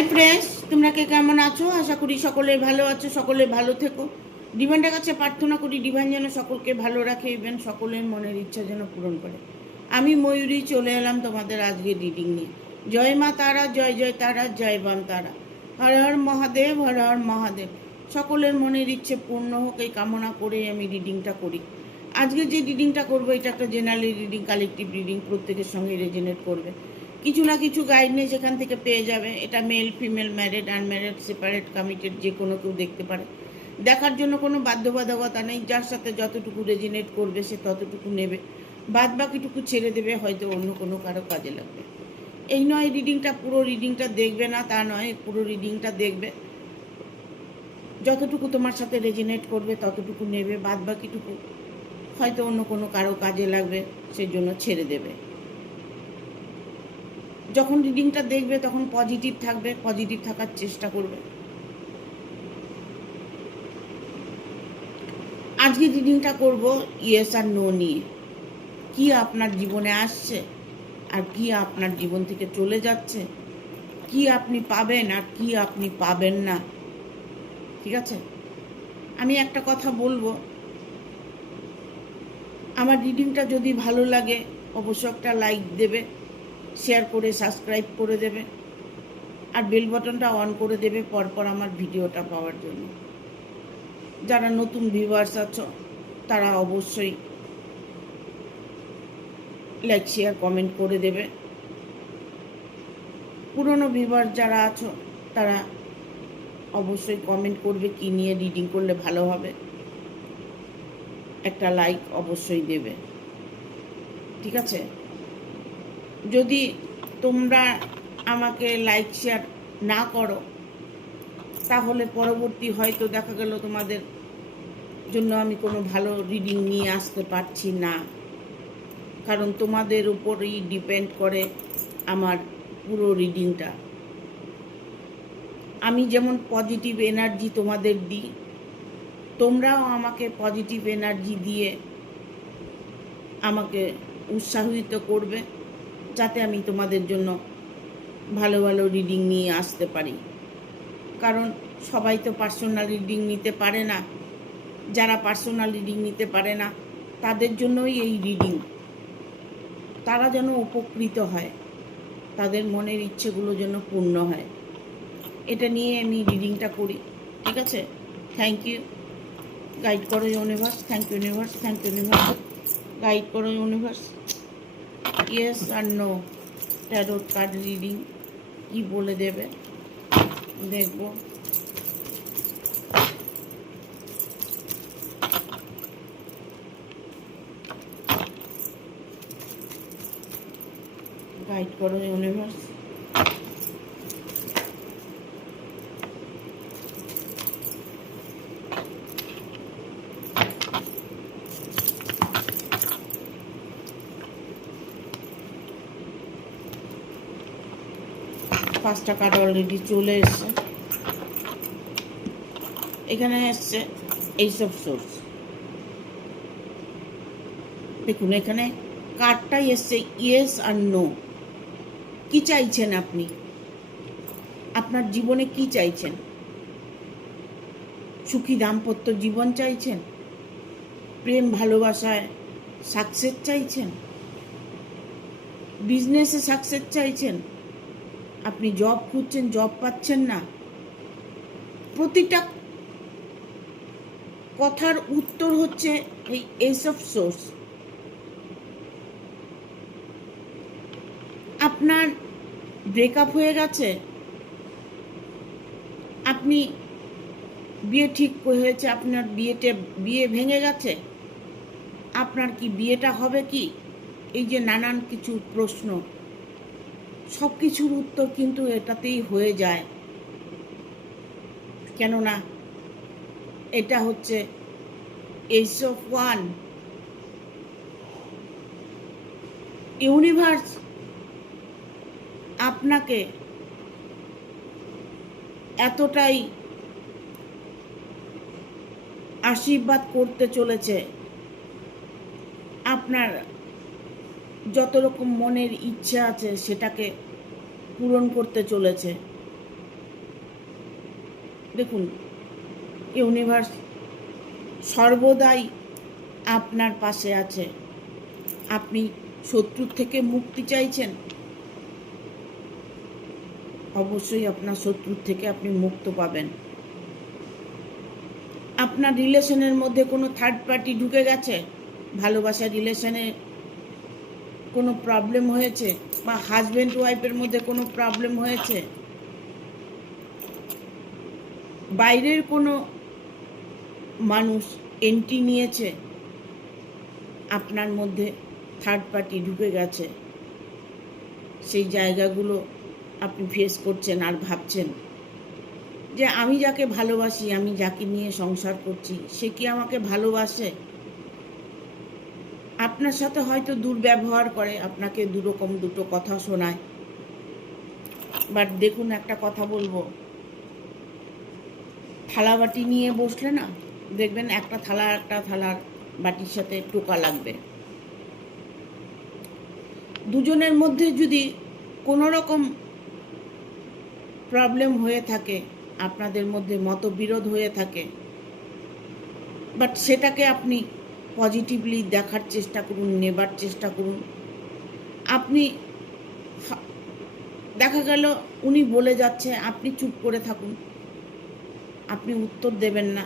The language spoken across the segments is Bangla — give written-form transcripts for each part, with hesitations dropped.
হাই ফ্রেন্ডস, তোমরা কে কেমন আছো? আশা করি সকলে ভালো আছো, সকলে ভালো থেকো। ডিভাইনের কাছে প্রার্থনা করি ডিভাইন যেন সকলকে ভালো রাখে, ইভেন সকলের মনের ইচ্ছা যেন পূরণ করে। আমি ময়ূরী চলে এলাম তোমাদের আজকে রিডিং নিয়ে। জয় মা তারা, জয় জয় তারা, জয় বাম তারা। হর হর মহাদেব, হর হর মহাদেব। সকলের মনের ইচ্ছে পূর্ণ হোক এই কামনা করে আমি রিডিংটা করি। আজকে যে রিডিংটা করবো এটা একটা জেনারেল রিডিং, কালেকটিভ রিডিং, প্রত্যেকের সঙ্গে রেজনেট করবে। কিছু না কিছু গাইডনেস এখান থেকে পেয়ে যাবে। এটা male female, married unmarried, separate committed, যে কোনো কেউ দেখতে পারে। দেখার জন্য কোনো বাধ্যবাধকতা নেই। যার সাথে যতটুকু রেজনেট করবে সে ততটুকু নেবে, বাদ বাকিটুকু ছেড়ে দেবে, হয়তো অন্য কোনো কারো কাজে লাগবে। এই নয় রিডিংটা পুরো রিডিংটা দেখবে না, তা নয়, পুরো রিডিংটা দেখবে। যতটুকু তোমার সাথে রেজনেট করবে ততটুকু নেবে, বাদ বাকিটুকু হয়তো অন্য কোনো কারো কাজে লাগবে, সেজন্য ছেড়ে দেবে। যখন রিডিংটা দেখবে তখন পজিটিভ থাকবে, পজিটিভ থাকার চেষ্টা করবে। আজকে রিডিংটা করব ইয়েস আর নো নিয়ে। কি আপনার জীবনে আসছে আর কি আপনার জীবন থেকে চলে যাচ্ছে, কি আপনি পাবেন আর কি আপনি পাবেন না। ঠিক আছে, আমি একটা কথা বলবো, আমার রিডিংটা যদি ভালো লাগে অবশ্যই একটা লাইক দেবে, শেয়ার করে সাবস্ক্রাইব করে দেবে, আর বেল বাটনটা অন করে দেবে পরপর আমার ভিডিওটা পাওয়ার জন্য। যারা নতুন ভিউয়ার্স আছো তারা অবশ্যই লাইক শেয়ার কমেন্ট করে দেবে। পুরনো ভিউয়ার যারা আছো তারা অবশ্যই কমেন্ট করবে কি নিয়ে রিডিং করলে ভালো হবে, একটা লাইক অবশ্যই দেবে। ঠিক আছে, যদি তোমরা আমাকে লাইক শেয়ার না করো তাহলে পরবর্তী হয়তো দেখা গেল তোমাদের জন্য আমি কোনো ভালো রিডিং নিয়ে আসতে পারছি না, কারণ তোমাদের উপরেই ডিপেন্ড করে আমার পুরো রিডিংটা। আমি যেমন পজিটিভ এনার্জি তোমাদের দিই, তোমরাও আমাকে পজিটিভ এনার্জি দিয়ে আমাকে উৎসাহিত করবে, যাতে আমি তোমাদের জন্য ভালো ভালো রিডিং নিয়ে আসতে পারি। কারণ সবাই তো পার্সোনাল রিডিং নিতে পারে না। যারা পার্সোনাল রিডিং নিতে পারে না তাদের জন্যই এই রিডিং, তারা যেন উপকৃত হয়, তাদের মনের ইচ্ছেগুলো যেন পূর্ণ হয়, এটা নিয়ে আমি রিডিংটা করি। ঠিক আছে, থ্যাংক ইউ। গাইড করো universe, thank you universe, thank you universe, guide করো ইউনিভার্স। ইয়েস আর নো ট্যারোট কার্ড রিডিং কি বলে দেবে দেখবো। গাইড করো ইউনিভার্স। পাঁচটা কার্ড অলরেডি চলে এসছে। এখানে এসছে এইসব সোর্স। দেখুন এখানে কার্ডটাই এসছে ইয়েস আর নো। কি চাইছেন আপনি, আপনার জীবনে কি চাইছেন? সুখী দাম্পত্য জীবন চাইছেন? প্রেম ভালোবাসায় সাকসেস চাইছেন? বিজনেসে সাকসেস চাইছেন? আপনি জব খুঁজছেন, জব পাচ্ছেন না? প্রতিটা কথার উত্তর হচ্ছে এই এইসব সোর্স। আপনার ব্রেকআপ হয়ে গেছে, আপনি বিয়ে ঠিক হয়েছে, আপনার বিয়ে ভেঙে গেছে, আপনার কি বিয়েটা হবে কি? এই যে নানান কিছু প্রশ্ন, সব কিছুর উত্তর কিন্তু এটাতেই হয়ে যায়। কেননা এটা হচ্ছে এস অফ ওয়ান। ইউনিভার্স আপনাকে এতটাই আশীর্বাদ করতে চলেছে, আপনার যত রকম মনের ইচ্ছা আছে সেটাকে পূরণ করতে চলেছে। দেখুন, ইউনিভার্স সর্বদাই আপনার পাশে আছে। আপনি শত্রুর থেকে মুক্তি চাইছেন, অবশ্যই আপনার শত্রুর থেকে আপনি মুক্ত পাবেন। আপনার রিলেশনের মধ্যে কোনো থার্ড পার্টি ঢুকে গেছে, ভালোবাসার রিলেশনে কোনো প্রবলেম হয়েছে, বা হাজব্যান্ড ওয়াইফের মধ্যে কোনো প্রবলেম হয়েছে, বাইরের কোনো মানুষ এন্ট্রি নিয়েছে, আপনার মধ্যে থার্ড পার্টি ঢুকে গেছে, সেই জায়গাগুলো আপনি ফেস করছেন আর ভাবছেন যে আমি যাকে ভালোবাসি, আমি যাকে নিয়ে সংসার করছি, সে কি আমাকে ভালোবাসে? আপনার সাথে হয়তো দুর্ব্যবহার করে, আপনাকে দুটো কথা শোনায়। বাট দেখুন, একটা কথা বলবো, থালা বাটি নিয়ে বসলে না, দেখবেন একটা থালার বাটির সাথে টোকা লাগবে। দুজনের মধ্যে যদি কোনো রকম প্রবলেম হয়ে থাকে, আপনাদের মধ্যে মতবিরোধ হয়ে থাকে, বাট সেটাকে আপনি পজিটিভলি দেখার চেষ্টা করুন, নেবার চেষ্টা করুন। আপনি দেখা গেল উনি বলে যাচ্ছে, আপনি চুপ করে থাকুন, আপনি উত্তর দেবেন না।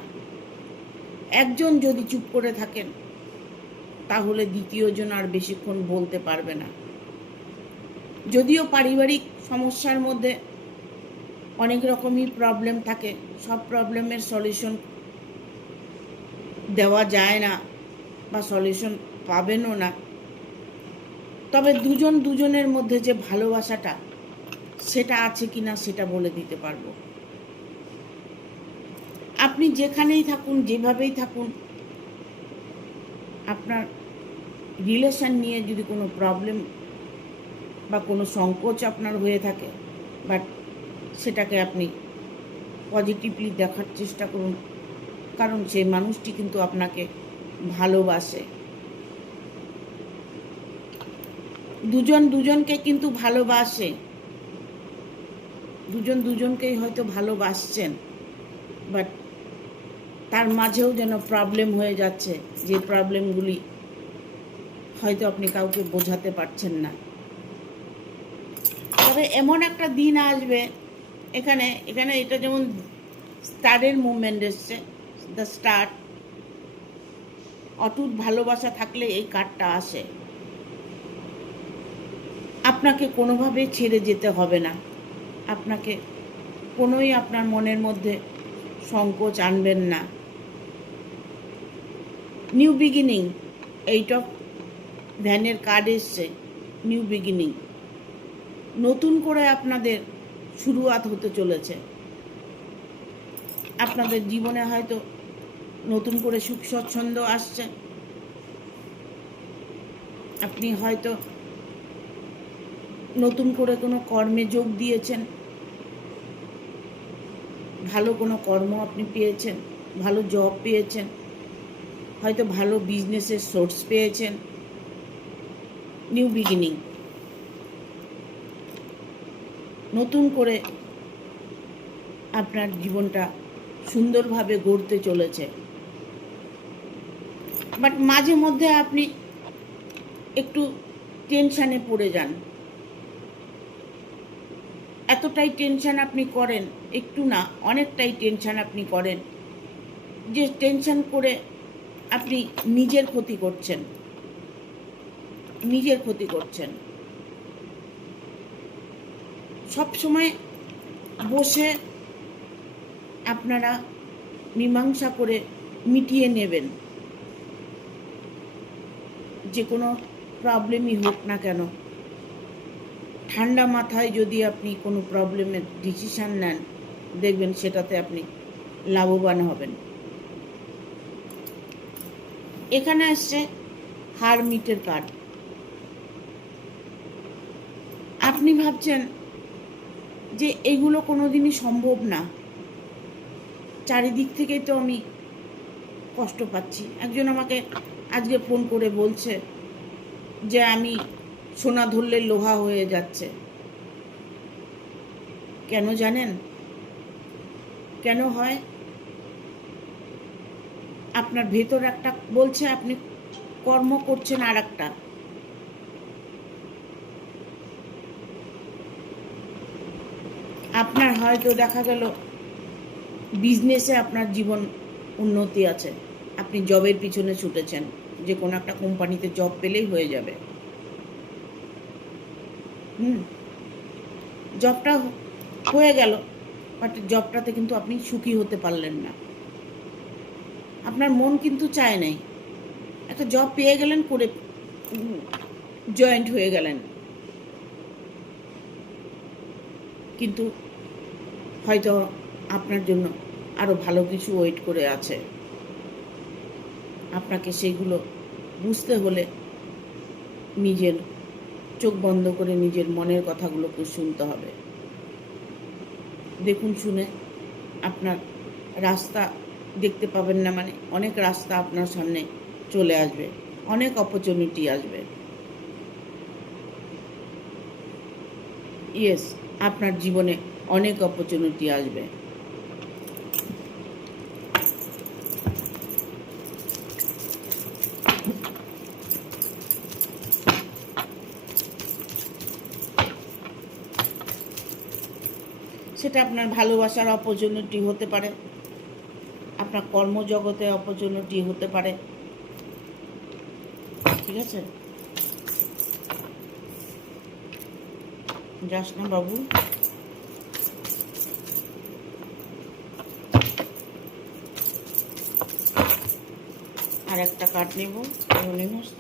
একজন যদি চুপ করে থাকেন, তাহলে দ্বিতীয়জন আর বেশিক্ষণ বলতে পারবে না। যদিও পারিবারিক সমস্যার মধ্যে অনেক রকমই প্রবলেম থাকে, সব প্রবলেমের সলিউশন দেওয়া যায় না বা সলিউশন পাবেনও না, তবে দুজনের মধ্যে যে ভালোবাসাটা, সেটা আছে কিনা সেটা বলে দিতে পারবো। আপনি যেখানেই থাকুন, যেভাবেই থাকুন, আপনার রিলেশন নিয়ে যদি কোনো প্রবলেম বা কোনো সংকোচ আপনার হয়ে থাকে, বাট সেটাকে আপনি পজিটিভলি দেখার চেষ্টা করুন, কারণ সেই মানুষটি কিন্তু আপনাকে ভালোবাসে। দুজনকে কিন্তু ভালোবাসে, দুজনকেই হয়তো ভালোবাসছেন, বাট তার মাঝেও যেন প্রবলেম হয়ে যাচ্ছে, যে প্রবলেমগুলি হয়তো আপনি কাউকে বোঝাতে পারছেন না। তবে এমন একটা দিন আসবে, এখানে এটা যেমন স্টারের মুভমেন্ট এসছে, দ্য স্টার, অটুট ভালোবাসা থাকলে এই কার্ডটা আসে। আপনাকে কোনোভাবেই ছেড়ে যেতে হবে না, আপনাকে কোনোই আপনার মনের মধ্যে সংকোচ আনবেন না। নিউ বিগিনিং, এইট অফ ভ্যানের কার্ড এসছে, নিউ বিগিনিং, নতুন করে আপনাদের শুরুয়াত হতে চলেছে। আপনাদের জীবনে হয়তো নতুন করে সুখ স্বচ্ছন্দ আসছে, আপনি হয়তো নতুন করে কোনো কর্মে যোগ দিয়েছেন, ভালো কোনো কর্ম আপনি পেয়েছেন, ভালো জব পেয়েছেন, হয়তো ভালো বিজনেসের সোর্স পেয়েছেন। নিউ বিগিনিং, নতুন করে আপনার জীবনটা সুন্দরভাবে গড়তে চলেছে। বাট মাঝে মধ্যে আপনি একটু টেনশানে পড়ে যান, এতটাই টেনশন আপনি করেন, একটু না অনেকটাই টেনশন আপনি করেন, যে টেনশন করে আপনি নিজের ক্ষতি করছেন। সব সময় বসে আপনারা মীমাংসা করে মিটিয়ে নেবেন, যে কোনো প্রবলেমই হোক না কেন, ঠান্ডা মাথায় যদি আপনি কোনো প্রবলেমের ডিসিশান নেন, দেখবেন সেটাতে আপনি লাভবান হবেন। এখানে আসছে হারমিটের কার্ড। আপনি ভাবছেন যে এগুলো কোনোদিনই সম্ভব না, চারিদিক থেকেই তো আমি কষ্ট পাচ্ছি। একজন আমাকে আজকে ফোন করে বলছে যে আমি সোনা ধরলে লোহা হয়ে যাচ্ছে। কেন জানেন? কেন হয়? আপনার ভেতর একটা বলছে, আপনি কর্ম করছেন আর একটা। আপনার হয়তো দেখা গেল বিজনেসে আপনার জীবন উন্নতি আছে, আপনি জবের পিছনে ছুটেছেন, যে কোনো একটা কোম্পানিতে জব পেলেই হয়ে যাবে। জবটা হয়ে গেল, বাট জবটাতে কিন্তু আপনি সুখী হতে পারলেন না। আপনার মন কিন্তু চায় নাই, একটা জব পেয়ে গেলেন, করে জয়েন্ট হয়ে গেলেন, কিন্তু হয়তো আপনার জন্য আরও ভালো কিছু ওয়েট করে আছে। আপনাকে সেগুলো বুঝতে হলে নিজের চোখ বন্ধ করে নিজের মনের কথাগুলোকে শুনতে হবে। দেখুন, শুনে আপনার রাস্তা দেখতে পাবেন না, মানে অনেক রাস্তা আপনার সামনে চলে আসবে, অনেক অপরচুনিটি আসবে। ইয়েস, আপনার জীবনে অনেক অপরচুনিটি আসবে। সেটা আপনার ভালোবাসার অপরচুনিটি হতে পারে, আপনার কর্মজগতে অপরচুনিটি হতে পারে, ঠিক আছে? যাস না বাবু। আর একটা কাঠ নেব, ইউনিভার্স।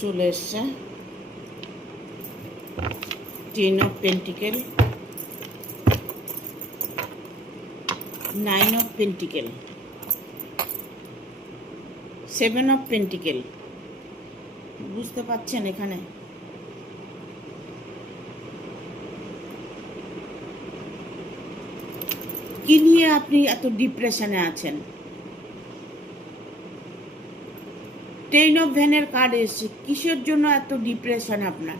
চলে এসছে 10 of pentacle, 9 of pentacle, 7 of pentacle. বুঝতে পারছেন এখানে? কি নিয়ে আপনি এত ডিপ্রেশনে আছেন? 10 অফ ভ্যানের কার্ড এসছে। কিসের জন্য এত ডিপ্রেশন আপনার?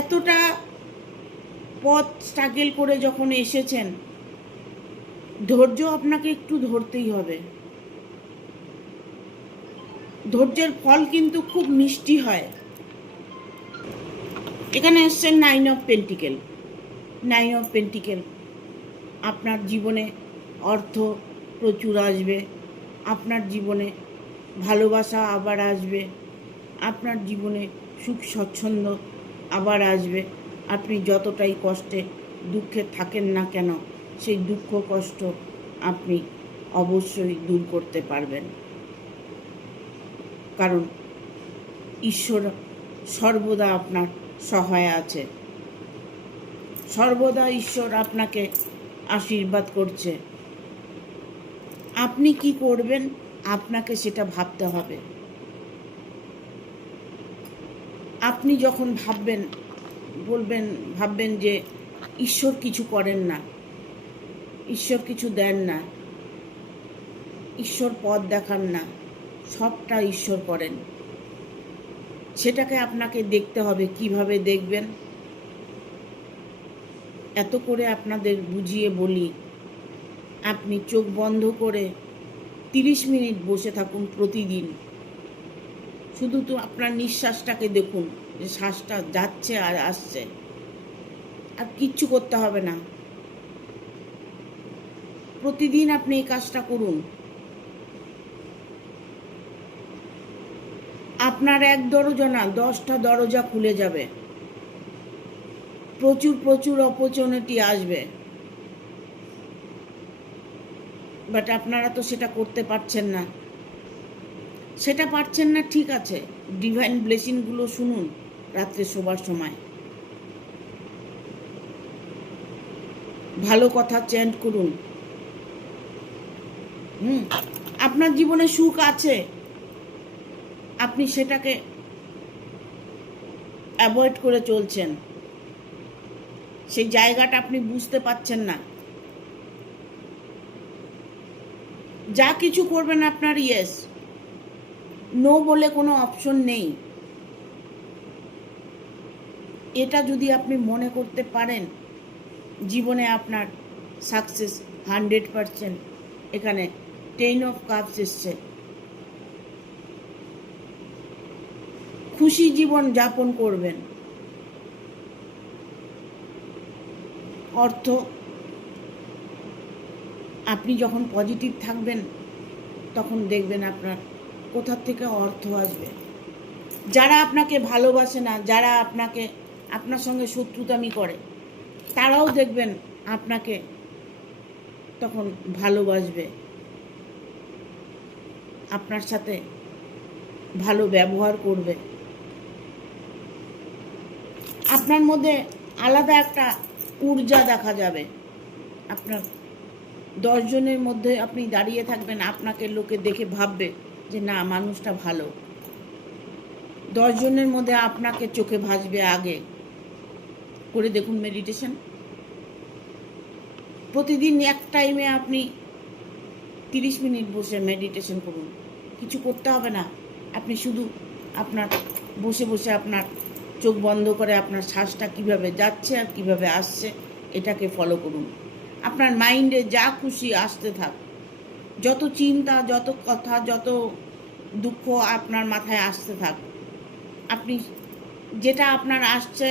এতটা পথ স্ট্রাগল করে যখন এসেছেন, ধৈর্য আপনাকে একটু ধরতেই হবে। ধৈর্যের ফল কিন্তু খুব মিষ্টি হয়। এখানে এসছে 9 অফ পেন্টিকেল। 9 অফ পেন্টিকেল, আপনার জীবনে অর্থ প্রচুর আসবে, আপনার জীবনে ভালোবাসা আবার আসবে, আপনার জীবনে সুখ স্বচ্ছন্দ আবার আসবে। আপনি যতটাই কষ্টে দুঃখে থাকেন না কেন, সেই দুঃখ কষ্ট আপনি অবশ্যই দূর করতে পারবেন, কারণ ঈশ্বর সর্বদা আপনার সহায় আছে। সর্বদা ঈশ্বর আপনাকে আশীর্বাদ করছে। আপনি কি করবেন, আপনাকে সেটা ভাবতে হবে। আপনি যখন ভাববেন যে ঈশ্বর কিছু করেন না, ঈশ্বর কিছু দেন না, ঈশ্বর পথ দেখান না, সবটা ঈশ্বর করেন, সেটাকে আপনাকে দেখতে হবে। কিভাবে দেখবেন? এত করে আপনাদের বুঝিয়ে বলি, আপনি চোখ বন্ধ করে 30 মিনিট বসে থাকুন প্রতিদিন। শুধু তো আপনার নিঃশ্বাসটাকে দেখুন, যে শ্বাসটা যাচ্ছে আর আসছে, আর কিচ্ছু করতে হবে না। প্রতিদিন আপনি এই কাজটা করুন। আপনার এক দরজা না, 10টা দরজা খুলে যাবে, প্রচুর প্রচুর অপরচুনিটি আসবে। বাট আপনারা তো সেটা করতে পারছেন না। সেটা পারছেন না, ঠিক আছে, ডিভাইন ব্লেসিংগুলো শুনুন রাত্রে শোবার সময়। ভালো কথা চ্যান্ট করুন। আপনার জীবনে সুখ আছে, আপনি সেটাকে অ্যাভয়েড করে চলছেন। সেই জায়গাটা আপনি বুঝতে পারছেন না। যা কিছু করবেন আপনার ইয়েস, নো বলে কোনো অপশন নেই। এটা যদি আপনি মনে করতে পারেন, জীবনে আপনার সাকসেস 100%। এখানে 10 অফ কাপস এসছে। খুশি জীবন যাপন করবেন। অর্থ, আপনি যখন পজিটিভ থাকবেন তখন দেখবেন আপনার কোথা থেকে অর্থ আসবে। যারা আপনাকে ভালোবাসে না, যারা আপনার সঙ্গে শত্রুতামি করে, তারাও দেখবেন আপনাকে তখন ভালোবাসবে, আপনার সাথে ভালো ব্যবহার করবে। আপনার মধ্যে আলাদা একটা ঊর্জা দেখা যাবে। আপনার 10 জনের মধ্যে আপনি দাঁড়িয়ে থাকবেন, আপনাকে লোকে দেখে ভাববে যে না, মানুষটা ভালো। 10 জনের মধ্যে আপনাকে চোখে ভাসবে আগে। করে দেখুন মেডিটেশন। প্রতিদিন এক টাইমে আপনি 30 মিনিট বসে মেডিটেশন করুন। কিছু করতে হবে না, আপনি শুধু আপনার বসে বসে আপনার চোখ বন্ধ করে আপনার শ্বাসটা কিভাবে যাচ্ছে আর কিভাবে আসছে এটাকে ফলো করুন। আপনার মাইন্ডে যা খুশি আসতে থাক, যত চিন্তা, যত কথা, যত দুঃখ আপনার মাথায় আসতে থাক, আপনি যেটা আপনার আসছে,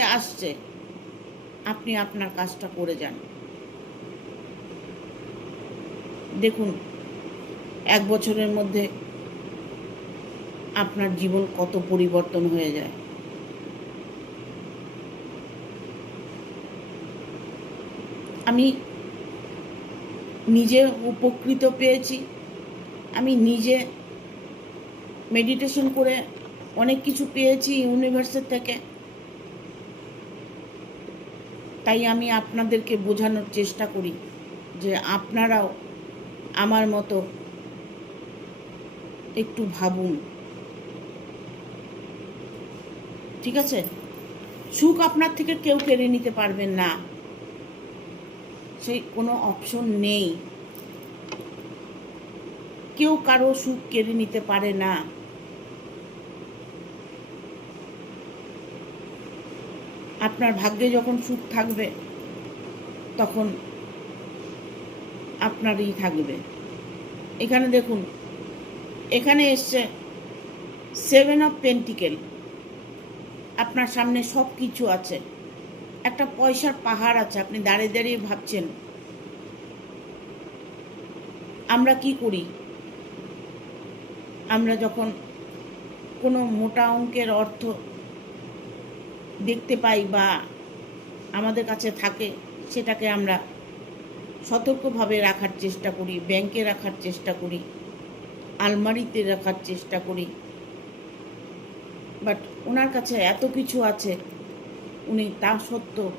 আপনি আপনার কাজটা করে যান। দেখুন 1 বছরের মধ্যে আপনার জীবন কত পরিবর্তন হয়ে যায়। আমি নিজে উপকৃত পেয়েছি। আমি নিজে মেডিটেশন করে অনেক কিছু পেয়েছি ইউনিভার্সের থেকে। তাই আমি আপনাদেরকে বোঝানোর চেষ্টা করি যে আপনারাও আমার মতো একটু ভাবুন। ঠিক আছে? সুখ আপনার থেকে কেউ কেড়ে নিতে পারবেন না, সেই কোনো অপশন নেই। কেউ কারো সুখ কেড়ে নিতে পারে না। আপনার ভাগ্যে যখন সুখ থাকবে তখন আপনারই থাকবে। এখানে দেখুন, এখানে এসছে 7 অফ পেন্টিকেল। আপনার সামনে সব কিছু আছে, একটা পয়সার পাহাড় আছে। আপনি দাঁড়িয়ে দাঁড়িয়ে ভাবছেন। আমরা কি করি? আমরা যখন কোনো মোটা অঙ্কের অর্থ দেখতে পাই বা আমাদের কাছে থাকে, সেটাকে আমরা সতর্কভাবে রাখার চেষ্টা করি, ব্যাংকে রাখার চেষ্টা করি, আলমারিতে রাখার চেষ্টা করি। বাট ওনার কাছে এত কিছু আছে, উনি তা সত্ত্বেও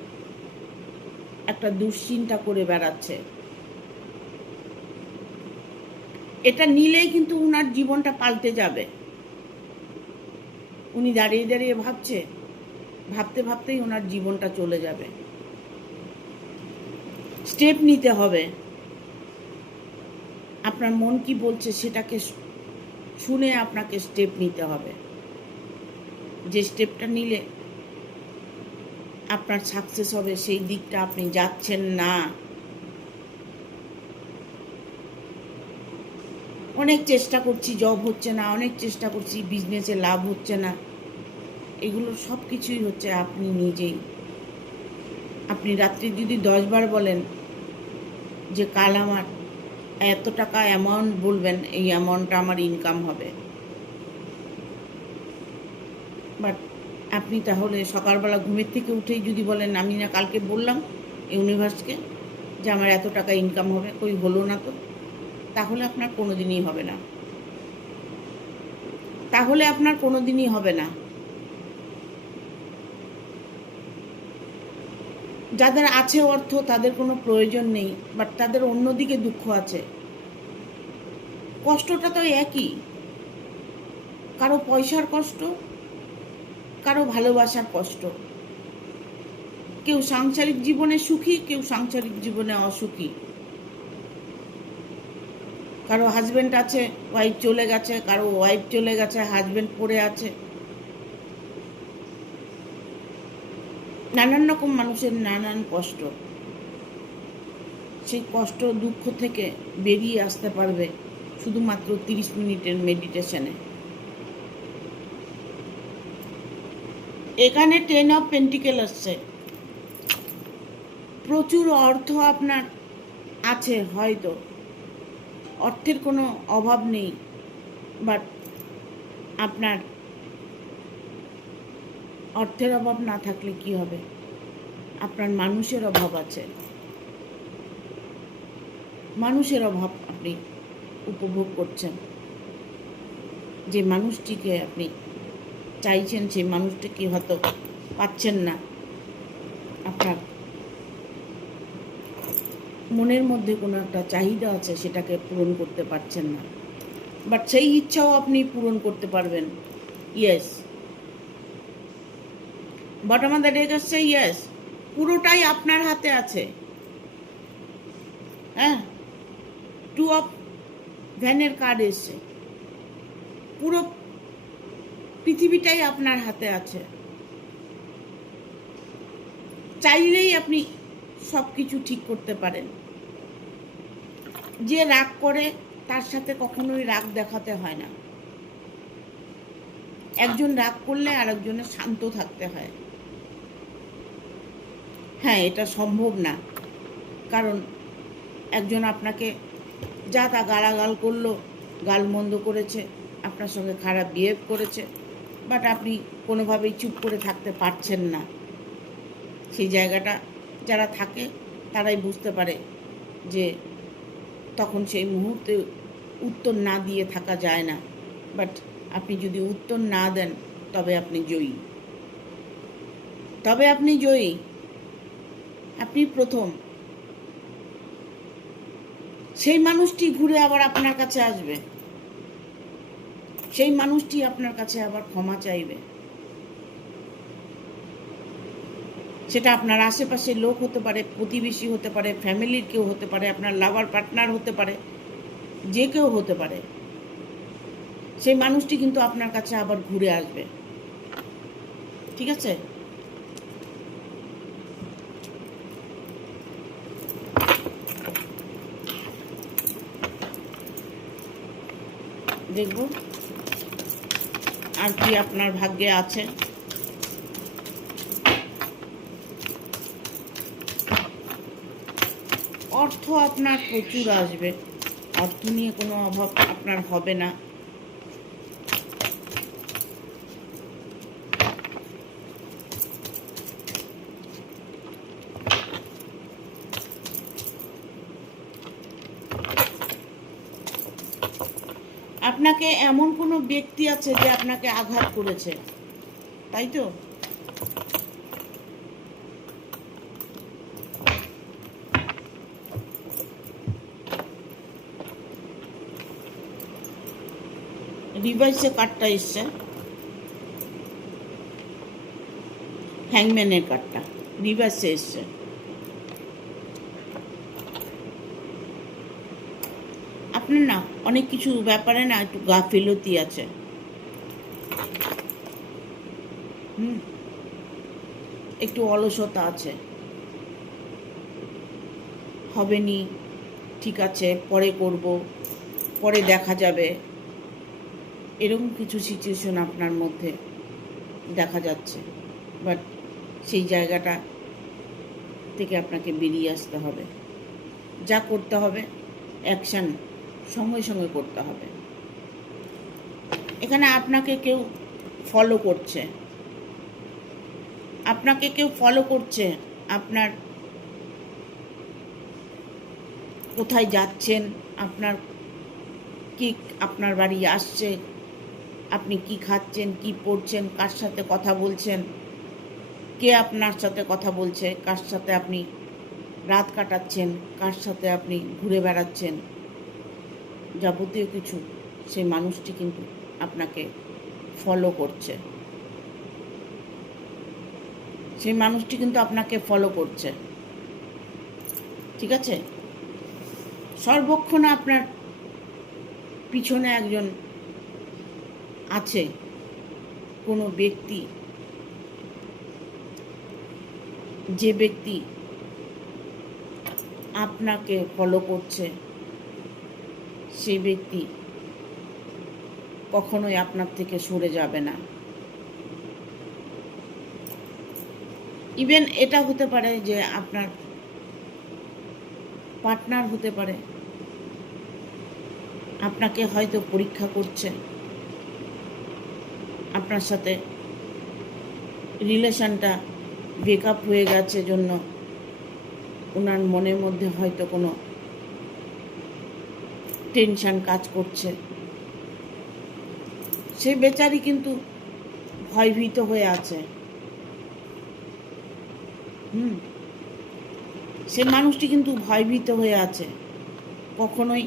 একটা দুশ্চিন্তা করে বেড়াচ্ছে। এটা নিলেই কিন্তু উনার জীবনটা পাল্টে যাবে। উনি দাঁড়িয়ে দাঁড়িয়ে ভাবছে, ভাবতে ভাবতেই ওনার জীবনটা চলে যাবে। স্টেপ নিতে হবে। আপনার মন কি বলছে সেটাকে শুনে আপনাকে স্টেপ নিতে হবে। যে স্টেপটা নিলে আপনার সাকসেস হবে, সেই দিকটা আপনি যাচ্ছেন না। অনেক চেষ্টা করছি, জব হচ্ছে না, অনেক চেষ্টা করছি, বিজনেসে লাভ হচ্ছে না। এগুলো সব কিছুই হচ্ছে আপনি নিজেই। আপনি রাত্রি যদি 10 বার বলেন যে কাল আমার এত টাকা অ্যামাউন্ট বলবেন, এই অ্যামাউন্টটা আমার ইনকাম হবে। বাট আপনি তাহলে সকালবেলা ঘুমের থেকে উঠেই যদি বলেন আমি না কালকে বললাম ইউনিভার্সকে যে আমার এত টাকা ইনকাম হবে, কই হলো না তো, তাহলে আপনার কোনো দিনই হবে না। তাহলে আপনার কোনো দিনই হবে না। যাদের আছে অর্থ তাদের কোনো প্রয়োজন নেই, বাট তাদের অন্যদিকে দুঃখ আছে। কষ্টটা তো একই, কারো পয়সার কষ্ট, কারো ভালোবাসার কষ্ট। কেউ সাংসারিক জীবনে সুখী, কেউ সাংসারিক জীবনে অসুখী। কারো হাজবেন্ড আছে, ওয়াইফ চলে গেছে, কারো ওয়াইফ চলে গেছে, হাজবেন্ড পড়ে আছে। নানান রকম মানুষের নানান কষ্ট। সেই কষ্ট দুঃখ থেকে বেরিয়ে আসতে পারবে শুধুমাত্র 30 মিনিটের মেডিটেশনে। এখানে 10 অফ পেন্টিকেল আসছে। প্রচুর অর্থ আপনার আছে, হয়তো অর্থের কোনো অভাব নেই, বাট আপনার অর্থের অভাব না থাকলে কি হবে, আপনার মানুষের অভাব আছে। মানুষের অভাব আপনি উপভোগ করছেন। যে মানুষটিকে আপনি চাইছেন সেই মানুষটিকে হয়তো পাচ্ছেন না। আপনার মনের মধ্যে কোনো একটা চাহিদা আছে, সেটাকে পূরণ করতে পারছেন না, বাট সেই ইচ্ছাও আপনি পূরণ করতে পারবেন। Yes, bottom of the deck আসছে ইয়েস, পুরোটাই আপনার হাতে আছে। হ্যাঁ, 2 অফ ভ্যানের কার্ড এসছে। পুরো পৃথিবীটাই আপনার হাতে আছে। চাইলেই আপনি সব কিছু ঠিক করতে পারেন। যে রাগ করে তার সাথে কখনোই রাগ দেখাতে হয় না। একজন রাগ করলে আরেকজনের শান্ত থাকতে হয়। হ্যাঁ, এটা সম্ভব না, কারণ একজন আপনাকে যা তা গালাগাল করলো, গালমন্দ করেছে, আপনার সঙ্গে খারাপ বিহেভ করেছে, বাট আপনি কোনোভাবেই চুপ করে থাকতে পারছেন না। সেই জায়গাটা যারা থাকে তারাই বুঝতে পারে যে তখন সেই মুহূর্তে উত্তর না দিয়ে থাকা যায় না, বাট আপনি যদি উত্তর না দেন তবে আপনি জয়ী। তবে আপনি জয়ী, আপনি প্রথম। সেই মানুষটি ঘুরে আবার আপনার কাছে আসবে, সেই মানুষটি আপনার কাছে আবার ক্ষমা চাইবে। সেটা আপনার আশেপাশের লোক হতে পারে, প্রতিবেশী হতে পারে, ফ্যামিলির কেউ হতে পারে, আপনার লাভার পার্টনার হতে পারে, যে কেউ হতে পারে। সেই মানুষটি কিন্তু আপনার কাছে আবার ঘুরে আসবে। ঠিক আছে? দেখব আর কি আপনার ভাগ্যে আছে। অর্থ আপনার প্রচুর আসবে, অর্থ নিয়ে কোনো অভাব আপনার হবে না। আপনাকে এমন কোনো ব্যক্তি আছে যে আপনাকে আঘাত করেছে, তাই তো? রিভার্সে কার্ডটা এসছে, হ্যাংম্যানের কার্ডটা রিভার্সে এসছে। আপনার না অনেক কিছু ব্যাপারে না একটু গাফিলতি আছে। একটু অলসতা আছে। হবে নি, ঠিক আছে পরে করব, পরে দেখা যাবে, এরকম কিছু সিচুয়েশন আপনার মধ্যে দেখা যাচ্ছে। বাট সেই জায়গাটা থেকে আপনাকে বেরিয়ে আসতে হবে। যা করতে হবে অ্যাকশান সঙ্গে সঙ্গে করতে হবে। এখানে আপনাকে কেউ ফলো করছে, আপনাকে কেউ ফলো করছে। আপনার কোথায় যাচ্ছেন, আপনার কি আপনার বাড়ি আসছে, আপনি কি খাচ্ছেন, কি পড়ছেন, কার সাথে কথা বলছেন, কে আপনার সাথে কথা বলছে, কার সাথে আপনি রাত কাটাচ্ছেন, কার সাথে আপনি ঘুরে বেড়াচ্ছেন, যাবতীয় কিছু সেই মানুষটি কিন্তু আপনাকে ফলো করছে। সেই মানুষটি কিন্তু আপনাকে ফলো করছে, ঠিক আছে? সর্বক্ষণ আপনার পিছনে একজন আছে, কোনো ব্যক্তি, যে ব্যক্তি আপনাকে ফলো করছে সেই ব্যক্তি কখনোই আপনার থেকে সরে যাবে না। ইভেন এটা হতে পারে যে আপনার পার্টনার হতে পারে, আপনাকে হয়তো পরীক্ষা করছে, আপনার সাথে রিলেশনটা ব্রেকআপ হয়ে গেছে জন্য ওনার মনের মধ্যে হয়তো কোনো টেনশন কাজ করছে। সে বেচারি কিন্তু ভয়ভীত হয়ে আছে। সে মানুষটি কিন্তু ভয়ভীত হয়ে আছে, কখনোই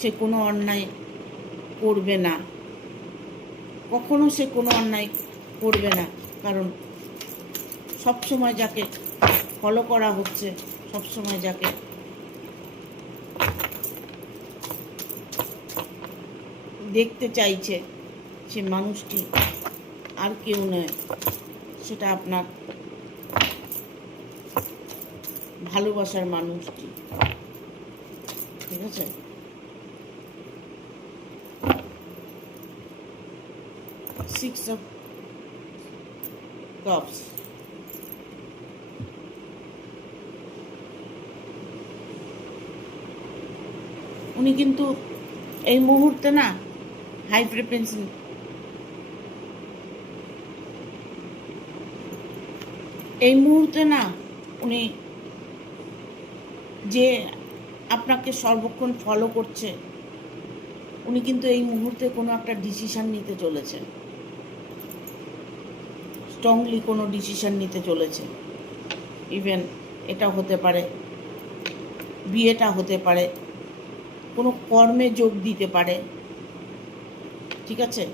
সে কোনো অন্যায় করবে না, কখনো সে কোনো অন্যায় করবে না। কারণ সবসময় যাকে ফলো করা হচ্ছে, সবসময় যাকে দেখতে চাইছে, সে মানুষটি আর কেউ নয়, সেটা আপনার ভালোবাসার মানুষটি, ঠিক আছে? সিক্স অফ কাপস, উনি কিন্তু এই মুহূর্তে না হাই ফ্রিকোয়েন্সি, এই মুহূর্তে না উনি যে আপনাকে সর্বক্ষণ ফলো করছে, উনি কিন্তু এই মুহূর্তে কোনো একটা ডিসিশন নিতে চলেছে, স্ট্রংলি কোনো ডিসিশন নিতে চলেছে। ইভেন এটা হতে পারে, বিয়েটা হতে পারে, কোনো কর্মে যোগ দিতে পারে, ঠিক আছে?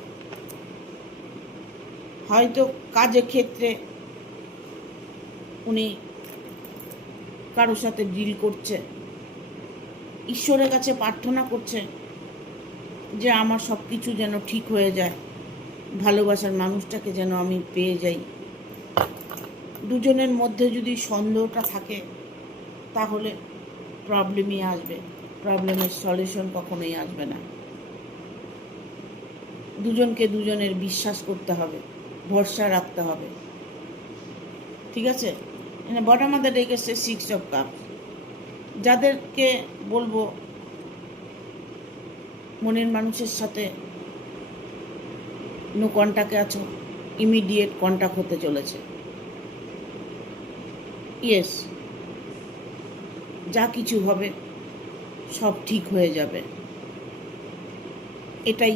হয়তো কাজের ক্ষেত্রে উনি কারোর সাথে ডিল করছে, ঈশ্বরের কাছে প্রার্থনা করছে যে আমার সব কিছু যেন ঠিক হয়ে যায়, ভালোবাসার মানুষটাকে যেন আমি পেয়ে যাই। দুজনের মধ্যে যদি সন্দেহটা থাকে তাহলে প্রবলেমই আসবে, প্রবলেমের সলিউশন কখনোই আসবে না। দুজনকে দুজনের বিশ্বাস করতে হবে, ভরসা রাখতে হবে, ঠিক আছে? বটম অফ দ্য ডেক এসছে সিক্স অফ কাপ। যাদেরকে বলবো মনের মানুষের সাথে নো কন্ট্যাক্টে আছো, ইমিডিয়েট কন্ট্যাক্ট হতে চলেছে। ইয়েস, যা কিছু হবে সব ঠিক হয়ে যাবে, এটাই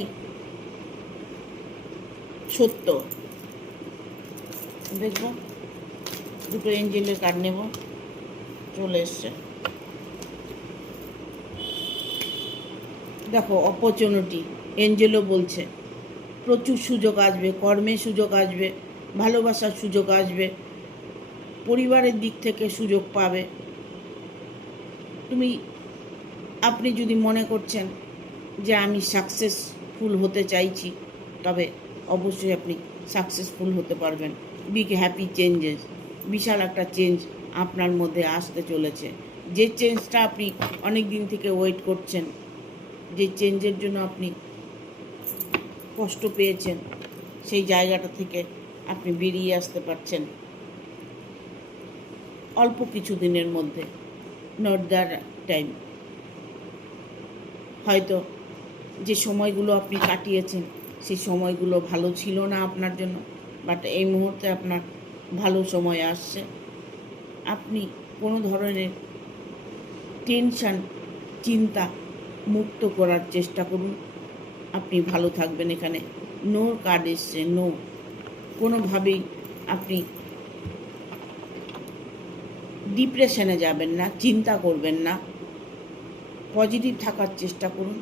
সত্য। দেখবো দুটো এঞ্জেলের কার্ড নেব, চলে এসছে। দেখো অপরচুনিটি, এঞ্জেলও বলছে প্রচুর সুযোগ আসবে, কর্মের সুযোগ আসবে, ভালোবাসার সুযোগ আসবে, পরিবারের দিক থেকে সুযোগ পাবে। আপনি যদি মনে করছেন যে আমি সাকসেসফুল হতে চাইছি, তবে অবশ্যই আপনি সাকসেসফুল হতে পারবেন। বিগ হ্যাপি চেঞ্জেস, বিশাল একটা চেঞ্জ আপনার মধ্যে আসতে চলেছে। যে চেঞ্জটা আপনি অনেক দিন থেকে ওয়েট করছেন, যে চেঞ্জের জন্য আপনি কষ্ট পেয়েছেন, সেই জায়গাটা থেকে আপনি বেরিয়ে আসতে পারছেন অল্প কিছু দিনের মধ্যে, নট দ্যাট টাইম। হয়তো যে সময়গুলো আপনি কাটিয়েছেন সেই সময়গুলো ভালো ছিল না আপনার জন্য, বাট এই মুহূর্তে আপনার ভালো সময় আসছে। আপনি কোনো ধরনের টেনশন, চিন্তা মুক্ত করার চেষ্টা করুন, আপনি ভালো থাকবেন। এখানে নো কার্ড এসছে, নো। কোনোভাবেই আপনি ডিপ্রেশনে যাবেন না, চিন্তা করবেন না, পজিটিভ থাকার চেষ্টা করুন।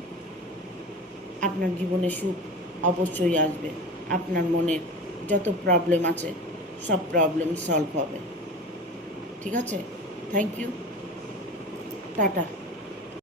আপনার জীবনে সুখ অবশ্যই আসবে। আপনার মনের যত প্রবলেম আছে সব প্রবলেম সলভ হবে। ঠিক আছে, থ্যাংক ইউ, টাটা।